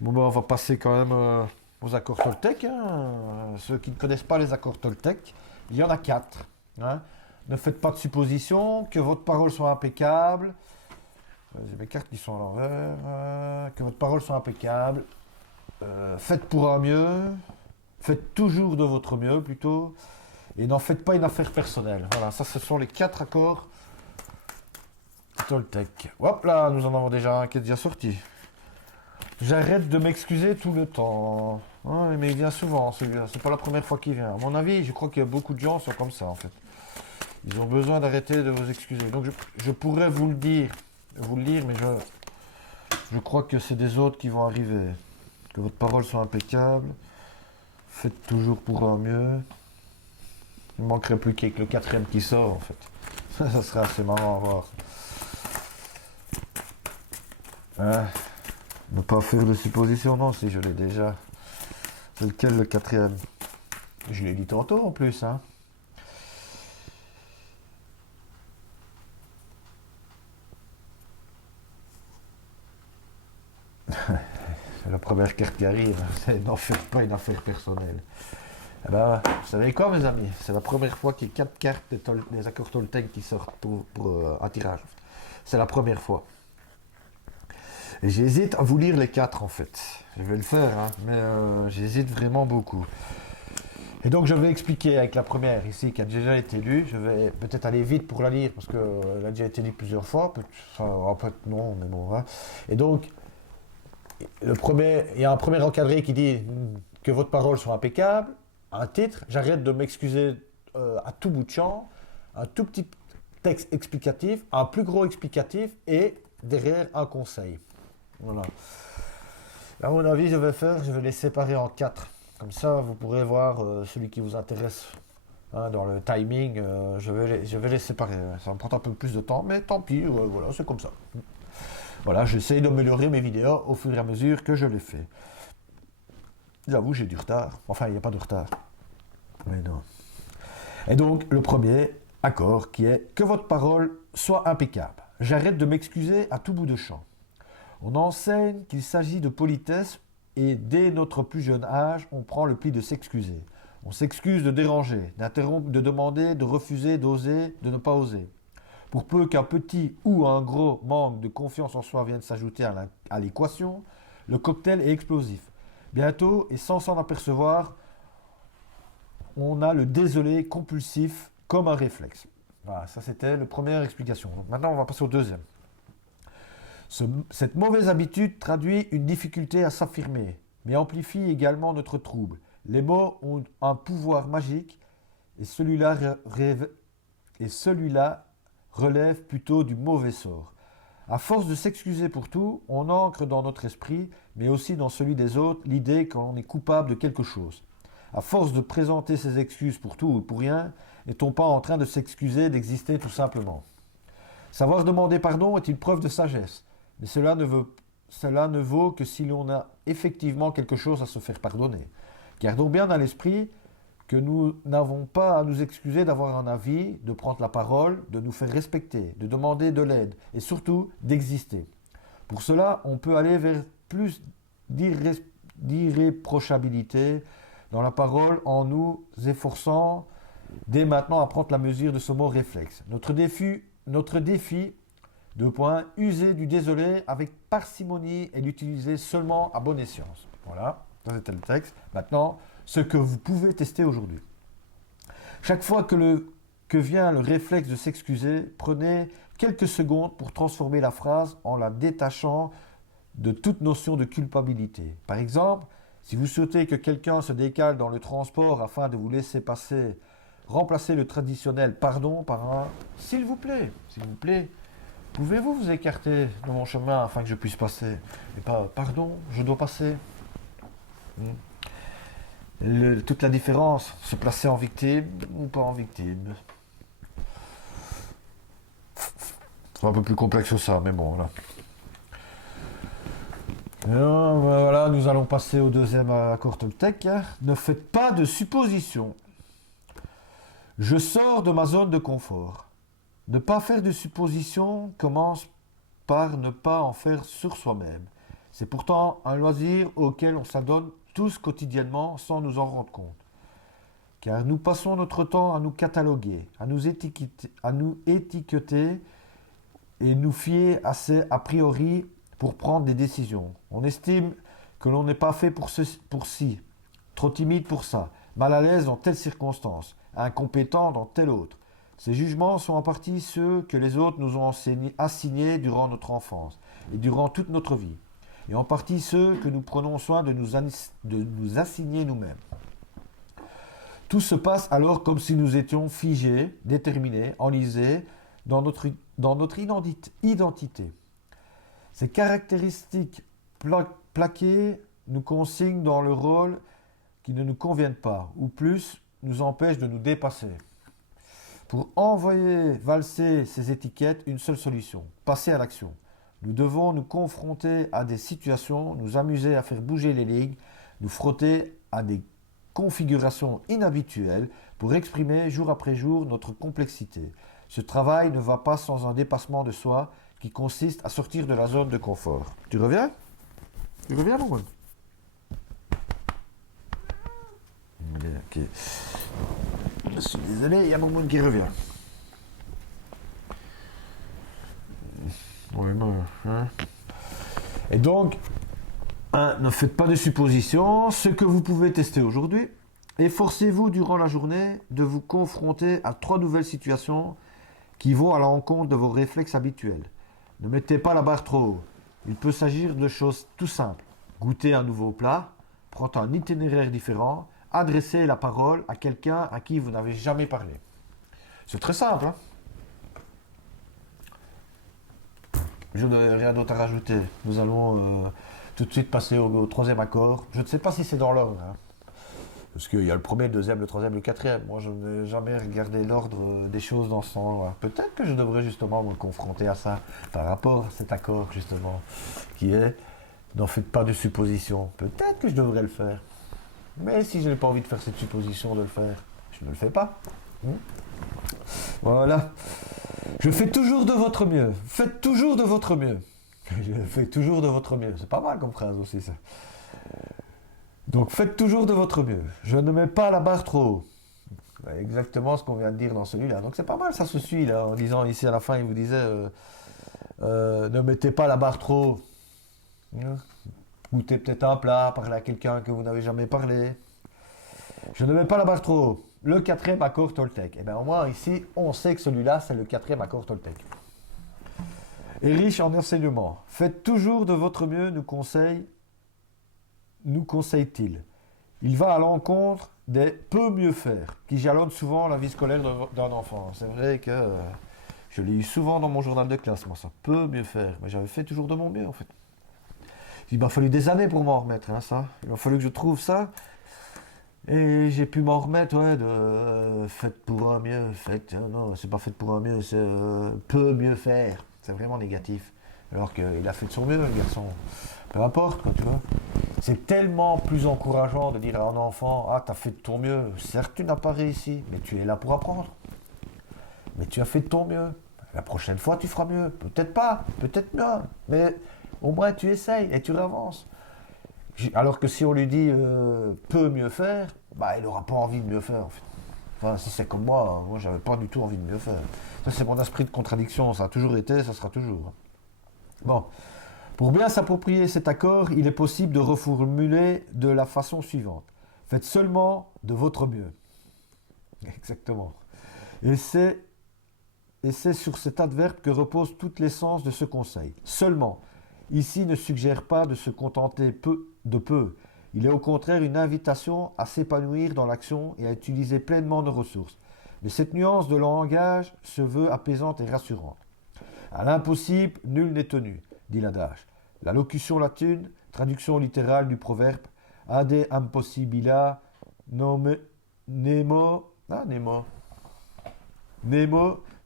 Bon, ben, on va passer quand même aux accords Toltec. Hein. Ceux qui ne connaissent pas les accords Toltec, il y en a 4. Hein. Ne faites pas de suppositions, que votre parole soit impeccable. J'ai mes cartes qui sont à l'envers. Que votre parole soit impeccable. Faites pour un mieux. Faites toujours de votre mieux plutôt. Et n'en faites pas une affaire personnelle. Voilà, ça ce sont les 4 accords Toltec. Hop là, nous en avons déjà un qui est déjà sorti. J'arrête de m'excuser tout le temps. Ouais, mais il vient souvent celui-là. C'est pas la première fois qu'il vient. À mon avis, je crois qu'il y a beaucoup de gens qui sont comme ça en fait. Ils ont besoin d'arrêter de vous excuser. Donc je pourrais vous le dire, mais je crois que c'est des autres qui vont arriver. Que votre parole soit impeccable. Faites toujours pour un mieux. Il ne manquerait plus qu'avec le 4e qui sort en fait. Ça serait assez marrant à voir. Ne pas faire de suppositions, non, si je l'ai déjà. C'est lequel le 4e? Je l'ai dit tantôt en plus, hein. C'est la première carte qui arrive. C'est n'en faites pas une affaire personnelle. Eh ben, vous savez quoi, mes amis? C'est la première fois qu'il y a 4 cartes des accords Toltec qui sortent pour un tirage. C'est la première fois. Et j'hésite à vous lire les 4 en fait. Je vais le faire, hein, mais j'hésite vraiment beaucoup. Et donc je vais expliquer avec la première ici qui a déjà été lue. Je vais peut-être aller vite pour la lire parce qu'elle a déjà été lue plusieurs fois. Peut-être non, mais bon. Hein. Et donc, il y a un premier encadré qui dit que votre parole soit impeccable. Un titre, j'arrête de m'excuser à tout bout de champ. Un tout petit texte explicatif, un plus gros explicatif et derrière un conseil. Voilà. À mon avis, je vais les séparer en 4. Comme ça, vous pourrez voir celui qui vous intéresse. Hein, dans le timing, je vais les séparer. Ça va me prendre un peu plus de temps, mais tant pis, voilà, c'est comme ça. Voilà, j'essaie d'améliorer mes vidéos au fur et à mesure que je les fais. J'avoue, j'ai du retard. Enfin, il n'y a pas de retard. Mais non. Et donc, le premier accord qui est que votre parole soit impeccable. J'arrête de m'excuser à tout bout de champ. On enseigne qu'il s'agit de politesse et dès notre plus jeune âge, on prend le pli de s'excuser. On s'excuse de déranger, d'interrompre, de demander, de refuser, d'oser, de ne pas oser. Pour peu qu'un petit ou un gros manque de confiance en soi vienne s'ajouter à l'équation, le cocktail est explosif. Bientôt, et sans s'en apercevoir, on a le désolé compulsif comme un réflexe. Voilà, ça c'était la première explication. Donc maintenant, on va passer au deuxième. Cette mauvaise habitude traduit une difficulté à s'affirmer, mais amplifie également notre trouble. Les mots ont un pouvoir magique et celui-là relève plutôt du mauvais sort. À force de s'excuser pour tout, on ancre dans notre esprit, mais aussi dans celui des autres, l'idée qu'on est coupable de quelque chose. À force de présenter ses excuses pour tout ou pour rien, n'est-on pas en train de s'excuser d'exister tout simplement? Savoir demander pardon est une preuve de sagesse. Mais cela ne vaut que si l'on a effectivement quelque chose à se faire pardonner. Gardons bien à l'esprit que nous n'avons pas à nous excuser d'avoir un avis, de prendre la parole, de nous faire respecter, de demander de l'aide et surtout d'exister. Pour cela, on peut aller vers plus d'irréprochabilité dans la parole en nous efforçant dès maintenant à prendre la mesure de ce mot réflexe. Notre défi, 2 points, user du désolé avec parcimonie et l'utiliser seulement à bon escient. Voilà, ça c'était le texte. Maintenant, ce que vous pouvez tester aujourd'hui. Chaque fois que vient le réflexe de s'excuser, prenez quelques secondes pour transformer la phrase en la détachant de toute notion de culpabilité. Par exemple, si vous souhaitez que quelqu'un se décale dans le transport afin de vous laisser passer, remplacez le traditionnel pardon par un s'il vous plaît, pouvez-vous vous écarter de mon chemin afin que je puisse passer? Et pas pardon, je dois passer. Toute la différence, se placer en victime ou pas en victime. C'est un peu plus complexe que ça, mais bon, voilà. Voilà, nous allons passer au deuxième accord Toltec. Ne faites pas de suppositions. Je sors de ma zone de confort. Ne pas faire de suppositions commence par ne pas en faire sur soi-même. C'est pourtant un loisir auquel on s'adonne tous quotidiennement sans nous en rendre compte. Car nous passons notre temps à nous cataloguer, à nous étiqueter et nous fier à ces a priori pour prendre des décisions. On estime que l'on n'est pas fait pour ci, trop timide pour ça, mal à l'aise dans telle circonstance, incompétent dans telle autre. Ces jugements sont en partie ceux que les autres nous ont assignés durant notre enfance et durant toute notre vie, et en partie ceux que nous prenons soin de nous assigner nous-mêmes. Tout se passe alors comme si nous étions figés, déterminés, enlisés dans notre identité. Ces caractéristiques plaquées nous consignent dans le rôle qui ne nous conviennent pas, ou plus, nous empêchent de nous dépasser. Pour envoyer valser ces étiquettes, une seule solution, passer à l'action. Nous devons nous confronter à des situations, nous amuser à faire bouger les lignes, nous frotter à des configurations inhabituelles pour exprimer jour après jour notre complexité. Ce travail ne va pas sans un dépassement de soi qui consiste à sortir de la zone de confort. Tu reviens? Tu reviens, mon gars? Ok. Je suis désolé, il y a mon monde qui revient. Ouais, non, hein. Et donc, ne faites pas de suppositions. Ce que vous pouvez tester aujourd'hui, efforcez-vous durant la journée de vous confronter à 3 nouvelles situations qui vont à l'encontre de vos réflexes habituels. Ne mettez pas la barre trop haut. Il peut s'agir de choses tout simples. Goûter un nouveau plat, prendre un itinéraire différent, adresser la parole à quelqu'un à qui vous n'avez jamais parlé. C'est très simple, hein? Je n'ai rien d'autre à rajouter. Nous allons tout de suite passer au 3e accord. Je ne sais pas si c'est dans l'ordre, hein, parce qu'il y a le premier, le deuxième, le troisième, le quatrième. Moi, je n'ai jamais regardé l'ordre des choses dans ce sens-là. Peut-être que je devrais justement me confronter à ça par rapport à cet accord, justement, qui est « n'en faites pas de suppositions ». Peut-être que je devrais le faire. Mais si je n'ai pas envie de faire cette supposition de le faire, je ne le fais pas. Voilà. Je fais toujours de votre mieux. Faites toujours de votre mieux. Je fais toujours de votre mieux. C'est pas mal comme phrase aussi, ça. Donc, faites toujours de votre mieux. Je ne mets pas la barre trop haut. Exactement ce qu'on vient de dire dans celui-là. Donc, c'est pas mal, ça se suit, là. En disant ici à la fin, il vous disait ne mettez pas la barre trop haut. Goûtez peut-être un plat, parlez à quelqu'un que vous n'avez jamais parlé. Je ne mets pas la barre trop haut. Le 4e accord Toltec. Et bien au moins ici, on sait que celui-là, c'est le 4e accord Toltec. Et riche en enseignements. Faites toujours de votre mieux, nous conseille-t-il. Il va à l'encontre des peu mieux faire, qui jalonnent souvent la vie scolaire d'un enfant. C'est vrai que je l'ai eu souvent dans mon journal de classe, moi, ça peut mieux faire. Mais j'avais fait toujours de mon mieux, en fait. Il m'a fallu des années pour m'en remettre, hein, ça. Il m'a fallu que je trouve ça. Et j'ai pu m'en remettre, ouais, de faites pour un mieux, non, c'est pas faites pour un mieux, c'est peut mieux faire. C'est vraiment négatif. Alors qu'il a fait de son mieux, le garçon. Peu importe, quoi, tu vois. C'est tellement plus encourageant de dire à un enfant, ah, t'as fait de ton mieux. Certes, tu n'as pas réussi, mais tu es là pour apprendre. Mais tu as fait de ton mieux. La prochaine fois, tu feras mieux. Peut-être pas, peut-être mieux, mais au moins tu essayes et tu avances. Alors que si on lui dit peut mieux faire, bah il n'aura pas envie de mieux faire en fait. Enfin, si c'est comme moi j'avais pas du tout envie de mieux faire. Ça c'est mon esprit de contradiction, ça a toujours été, ça sera toujours. Bon, pour bien s'approprier cet accord, il est possible de reformuler de la façon suivante. Faites seulement de votre mieux. Exactement. Et c'est sur cet adverbe que repose toute l'essence de ce conseil. Seulement. Ici ne suggère pas de se contenter de peu. Il est au contraire une invitation à s'épanouir dans l'action et à utiliser pleinement nos ressources. Mais cette nuance de langage se veut apaisante et rassurante. À l'impossible, nul n'est tenu, dit l'adage. La locution latine, traduction littérale du proverbe, ad impossibila nemo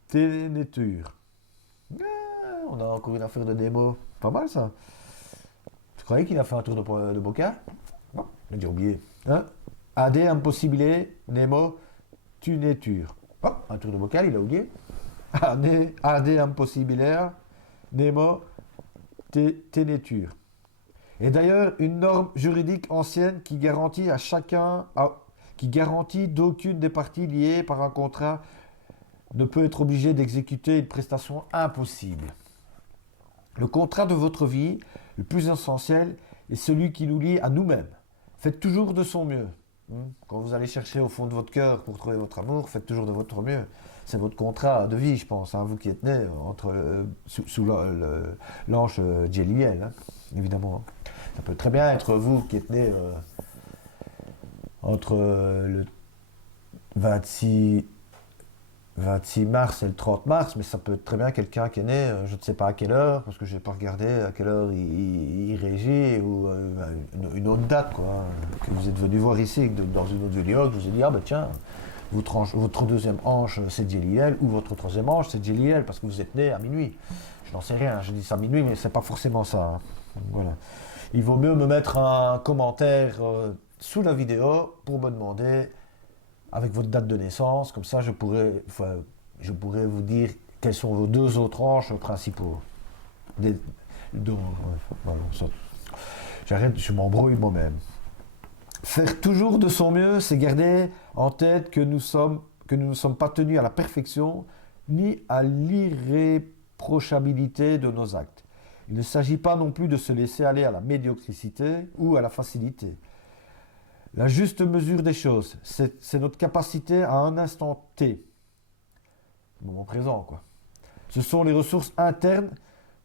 tenetur. On a encore une affaire de Nemo. Pas mal ça. Tu croyais qu'il a fait un tour de bocal? Non, j'ai déjà oublié. Hein? Ad impossibile Nemo tunetur. Oh, un tour de bocal, il a oublié. Ad impossibile Nemo tenetur. Et d'ailleurs, une norme juridique ancienne qui garantit à chacun, qui garantit d'aucune des parties liées par un contrat ne peut être obligé d'exécuter une prestation impossible. Le contrat de votre vie, le plus essentiel, est celui qui nous lie à nous-mêmes. Faites toujours de son mieux. Quand vous allez chercher au fond de votre cœur pour trouver votre amour, faites toujours de votre mieux. C'est votre contrat de vie, je pense, vous qui êtes né sous l'ange Djeliel, évidemment. Ça peut très bien être vous qui êtes né entre le 26 mars et le 30 mars, mais ça peut être très bien quelqu'un qui est né, je ne sais pas à quelle heure, parce que je n'ai pas regardé à quelle heure il régit, ou une autre date, quoi, que vous êtes venu voir ici, dans une autre vidéo, que je vous ai dit, ah ben tiens, votre deuxième hanche c'est Djeliel, ou votre troisième hanche c'est Djeliel, parce que vous êtes né à minuit. Je n'en sais rien, je dis ça à minuit, mais c'est pas forcément ça. Donc, voilà. Il vaut mieux me mettre un commentaire sous la vidéo pour me demander avec votre date de naissance, comme ça je pourrais vous dire quels sont vos deux autres hanches principaux. J'arrête, je m'embrouille moi-même. Faire toujours de son mieux, c'est garder en tête que nous ne sommes pas tenus à la perfection ni à l'irréprochabilité de nos actes. Il ne s'agit pas non plus de se laisser aller à la médiocrité ou à la facilité. La juste mesure des choses, c'est notre capacité à un instant T, le moment présent, quoi. Ce sont les ressources internes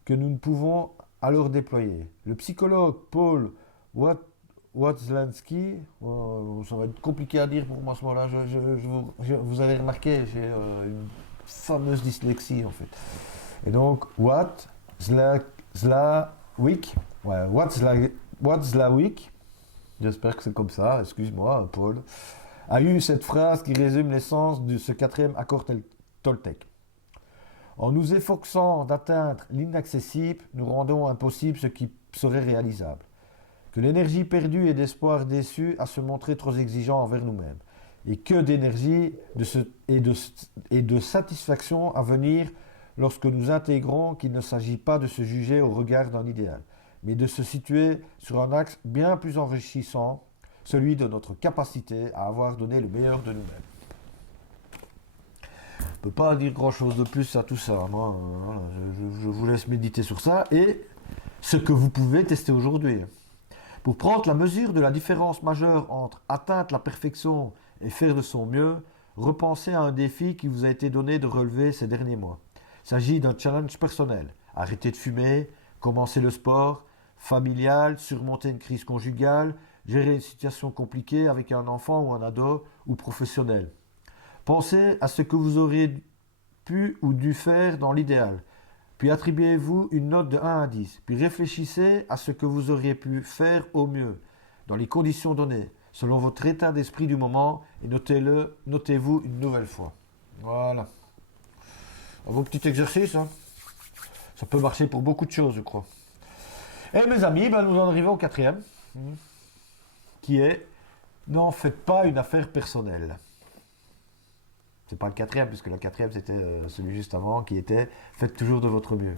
que nous ne pouvons alors déployer. Le psychologue Paul Watzlawick, ça va être compliqué à dire pour moi à ce moment-là, vous avez remarqué, j'ai une fameuse dyslexie en fait. Et donc, Watzlawick, j'espère que c'est comme ça, excuse-moi Paul, a eu cette phrase qui résume l'essence de ce quatrième accord Toltec. En nous efforçant d'atteindre l'inaccessible, nous rendons impossible ce qui serait réalisable. Que l'énergie perdue et d'espoir déçu à se montrer trop exigeant envers nous-mêmes. Et que d'énergie et de satisfaction à venir lorsque nous intégrons qu'il ne s'agit pas de se juger au regard d'un idéal, mais de se situer sur un axe bien plus enrichissant, celui de notre capacité à avoir donné le meilleur de nous-mêmes. Je ne peux pas dire grand-chose de plus à tout ça. Moi, je vous laisse méditer sur ça et ce que vous pouvez tester aujourd'hui. Pour prendre la mesure de la différence majeure entre atteindre la perfection et faire de son mieux, repensez à un défi qui vous a été donné de relever ces derniers mois. Il s'agit d'un challenge personnel. Arrêter de fumer, commencer le sport, familial, surmonter une crise conjugale, gérer une situation compliquée avec un enfant ou un ado ou professionnel. Pensez à ce que vous auriez pu ou dû faire dans l'idéal. Puis attribuez-vous une note de 1 à 10. Puis réfléchissez à ce que vous auriez pu faire au mieux, dans les conditions données, selon votre état d'esprit du moment, et notez-vous une nouvelle fois. Voilà. Un bon petit exercice, hein. Ça peut marcher pour beaucoup de choses, je crois. Et mes amis, nous en arrivons au quatrième, qui est « N'en faites pas une affaire personnelle ». C'est pas le quatrième, puisque le quatrième c'était celui juste avant, qui était « Faites toujours de votre mieux ».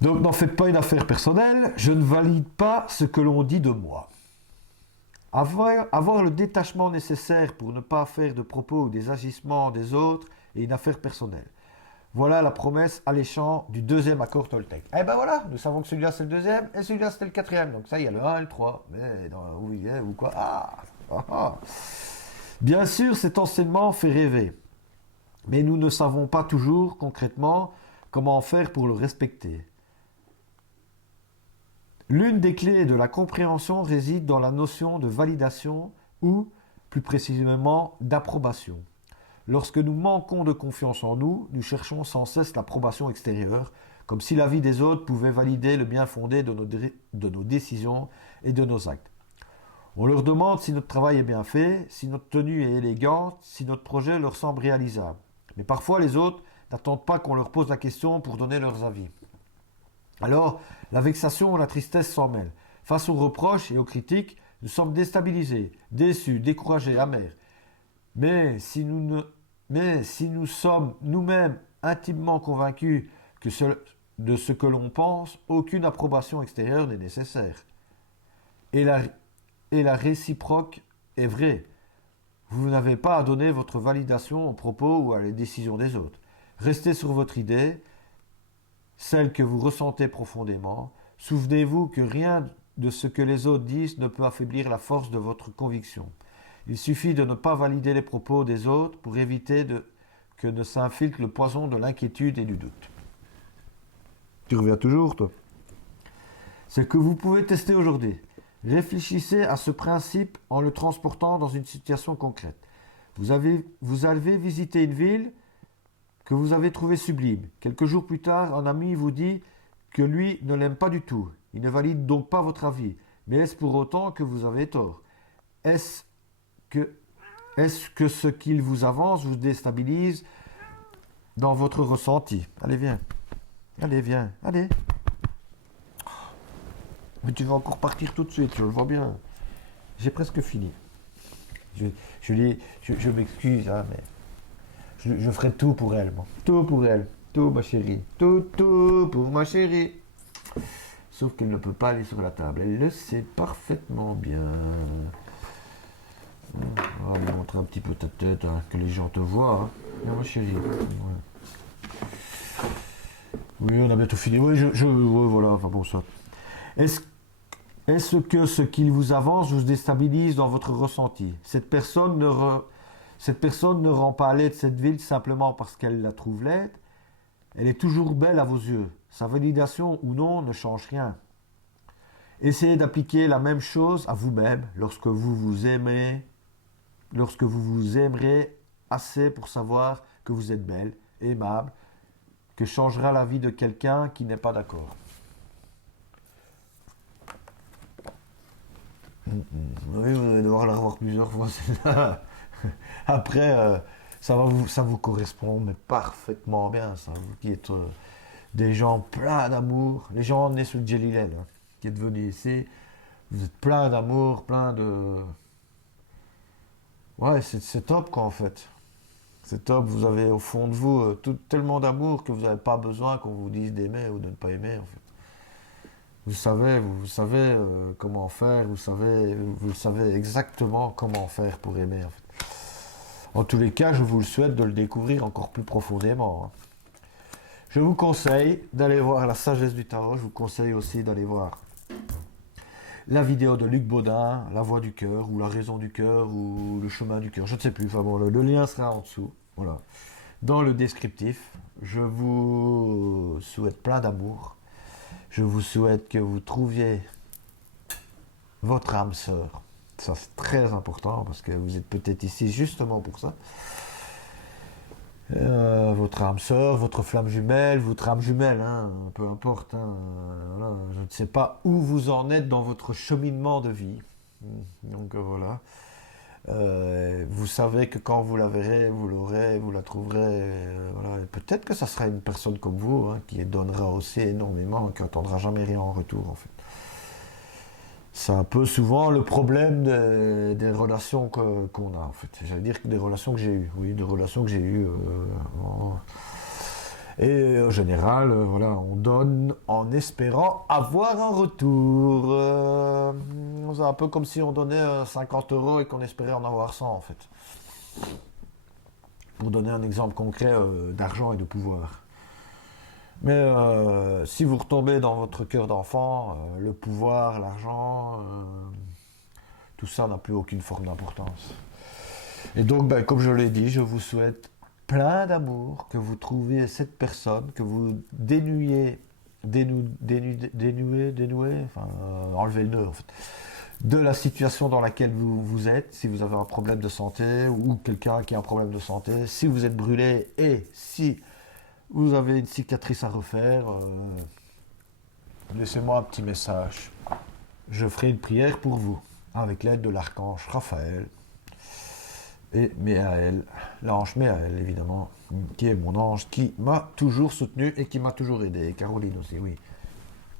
Donc n'en faites pas une affaire personnelle, je ne valide pas ce que l'on dit de moi. Avoir le détachement nécessaire pour ne pas faire de propos ou des agissements des autres est une affaire personnelle. Voilà la promesse alléchante du deuxième accord Toltec. Eh ben voilà, nous savons que celui-là c'est le deuxième et celui-là c'était le quatrième. Donc ça, il y a le 1 et le 3. Mais où il est ou quoi Bien sûr, cet enseignement fait rêver. Mais nous ne savons pas toujours concrètement comment faire pour le respecter. L'une des clés de la compréhension réside dans la notion de validation ou, plus précisément, d'approbation. Lorsque nous manquons de confiance en nous, nous cherchons sans cesse l'approbation extérieure, comme si l'avis des autres pouvait valider le bien fondé de nos décisions et de nos actes. On leur demande si notre travail est bien fait, si notre tenue est élégante, si notre projet leur semble réalisable. Mais parfois, les autres n'attendent pas qu'on leur pose la question pour donner leurs avis. Alors, la vexation ou la tristesse s'en mêlent. Face aux reproches et aux critiques, nous sommes déstabilisés, déçus, découragés, amers. Mais si nous sommes nous-mêmes intimement convaincus que de ce que l'on pense, aucune approbation extérieure n'est nécessaire. Et la réciproque est vraie. Vous n'avez pas à donner votre validation aux propos ou à les décisions des autres. Restez sur votre idée, celle que vous ressentez profondément. Souvenez-vous que rien de ce que les autres disent ne peut affaiblir la force de votre conviction. Il suffit de ne pas valider les propos des autres pour éviter que ne s'infiltre le poison de l'inquiétude et du doute. Tu reviens toujours, toi? Ce que vous pouvez tester aujourd'hui. Réfléchissez à ce principe en le transportant dans une situation concrète. Vous avez visité une ville que vous avez trouvée sublime. Quelques jours plus tard, un ami vous dit que lui ne l'aime pas du tout. Il ne valide donc pas votre avis. Mais est-ce pour autant que vous avez tort? Est-ce que ce qu'il vous avance vous déstabilise dans votre ressenti? Allez, viens. Allez, viens. Allez. Mais tu vas encore partir tout de suite, je le vois bien. J'ai presque fini. Je m'excuse, hein, mais je ferai tout pour elle, moi. Tout pour elle. Tout, ma chérie. Tout pour ma chérie. Sauf qu'elle ne peut pas aller sur la table. Elle le sait parfaitement bien. On va lui montrer un petit peu ta tête, hein, que les gens te voient. Hein. Ma chérie. Ouais. Oui, on a bientôt fini. Oui, voilà, enfin bon, ça. Est-ce que ce qu'il vous avance vous déstabilise dans votre ressenti? Cette personne ne rend pas laide cette ville simplement parce qu'elle la trouve laide. Elle est toujours belle à vos yeux. Sa validation ou non ne change rien. Essayez d'appliquer la même chose à vous-même lorsque vous vous aimerez assez pour savoir que vous êtes belle, aimable, que changera la vie de quelqu'un qui n'est pas d'accord. Oui, vous allez devoir la revoir plusieurs fois, celle-là. Après, ça vous correspond mais parfaitement bien, ça. Vous qui êtes des gens pleins d'amour, les gens nés sur le Djelilel, hein, qui êtes venus ici, vous êtes plein d'amour, plein de... Ouais, c'est top, quoi, en fait. C'est top, vous avez au fond de vous tellement d'amour que vous n'avez pas besoin qu'on vous dise d'aimer ou de ne pas aimer, en fait. Vous savez comment faire, vous savez exactement comment faire pour aimer, en fait. En tous les cas, je vous le souhaite de le découvrir encore plus profondément. Hein. Je vous conseille d'aller voir La Sagesse du Tarot, je vous conseille aussi d'aller voir la vidéo de Luc Baudin, La Voix du Cœur, ou La Raison du Cœur, ou Le Chemin du Cœur, je ne sais plus, enfin bon, le lien sera en dessous, voilà. Dans le descriptif, je vous souhaite plein d'amour. Je vous souhaite que vous trouviez votre âme sœur. Ça, c'est très important parce que vous êtes peut-être ici justement pour ça. Votre âme sœur, votre flamme jumelle, votre âme jumelle, hein, peu importe. Hein, voilà, je ne sais pas où vous en êtes dans votre cheminement de vie. Donc voilà. Vous savez que quand vous la verrez, vous l'aurez, vous la trouverez. Voilà. Peut-être que ça sera une personne comme vous, hein, qui donnera aussi énormément, qui n'attendra jamais rien en retour, en fait. C'est un peu souvent le problème des relations qu'on a, en fait. J'allais dire que des relations que j'ai eues. Oui, des relations que j'ai eues. Et en général, voilà, on donne en espérant avoir un retour. C'est un peu comme si on donnait 50 € et qu'on espérait en avoir 100, en fait. Pour donner un exemple concret d'argent et de pouvoir. Mais si vous retombez dans votre cœur d'enfant, le pouvoir, l'argent, tout ça n'a plus aucune forme d'importance. Et donc, ben, comme je l'ai dit, je vous souhaite plein d'amour, que vous trouviez cette personne, que vous dénouez, enfin, enlevez le nœud, en fait, de la situation dans laquelle vous êtes, si vous avez un problème de santé, ou quelqu'un qui a un problème de santé, si vous êtes brûlé, et si vous avez une cicatrice à refaire, laissez-moi un petit message. Je ferai une prière pour vous, avec l'aide de l'archange Raphaël et Miaël, l'ange Miaël évidemment, qui est mon ange, qui m'a toujours soutenu et qui m'a toujours aidé. Et Caroline aussi, oui.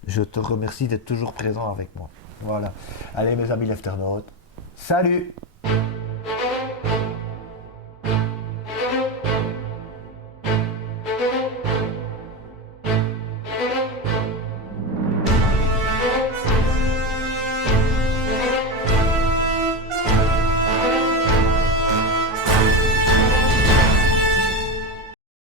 Je te remercie d'être toujours présent avec moi. Voilà. Allez mes amis lefternautes, salut!